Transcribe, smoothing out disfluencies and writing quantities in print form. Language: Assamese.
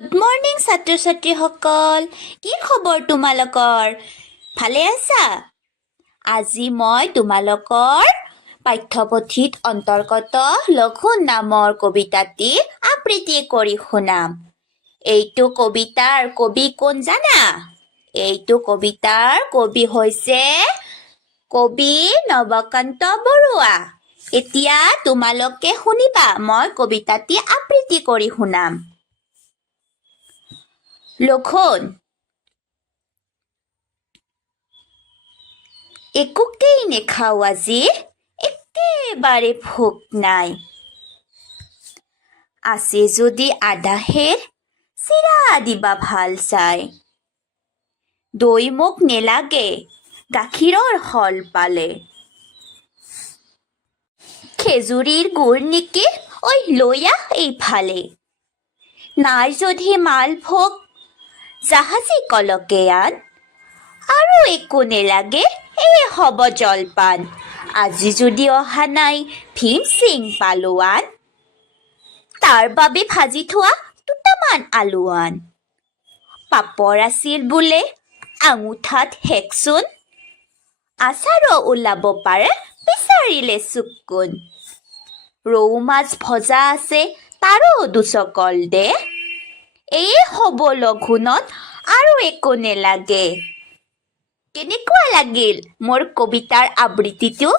গুড মৰ্ণিং ছাত্ৰ ছাত্ৰীসকল, কি খবৰ তোমালোকৰ? ভালে আছা? আজি মই তোমালোকৰ পাঠ্যপুথিত অন্তৰ্গত লঘু নামৰ কবিতাটি আবৃত্তি কৰি শুনাম। এইটো কবিতাৰ কবি কোন জানা? এইটো কবিতাৰ কবি হৈছে কবি নৱকান্ত বৰুৱা। এতিয়া তোমালোকে শুনিবা, মই কবিতাটি আবৃত্তি কৰি শুনাম। লঘোণ। একোকেই নেখাওঁ আজি, একেবাৰে ভোক নাই। আছে যদি আধা সেৰ, চিৰা দিবা ভাল চাই। দৈ মোক নেলাগে, গাখীৰৰ সল পালে। খেজুৰীৰ গুৰ নেকি, ঐ লৈ আহ এইফালে। নাই যদি মালভোগ, জাহাজী কলকে আন। আৰু একো নেলাগে, এই হ'ব জলপান। আজি যদি অহা নাই ভীমসিং পালোৱান, তাৰ বাবে ভাজি থোৱা দুটামান আলু আন। পাপৰ আছিল বোলে, আঙুঠাত হেকচোন। আচাৰো ওলাব পাৰে, বিচাৰিলে চুকোন। ৰৌ মাছ ভজা আছে, তাৰো দুচকল দে। এই হ'ব লঘোণত, আৰু একো নেলাগে। কেনেকুৱা লাগিল মোৰ কবিতাৰ আবৃত্তিটো?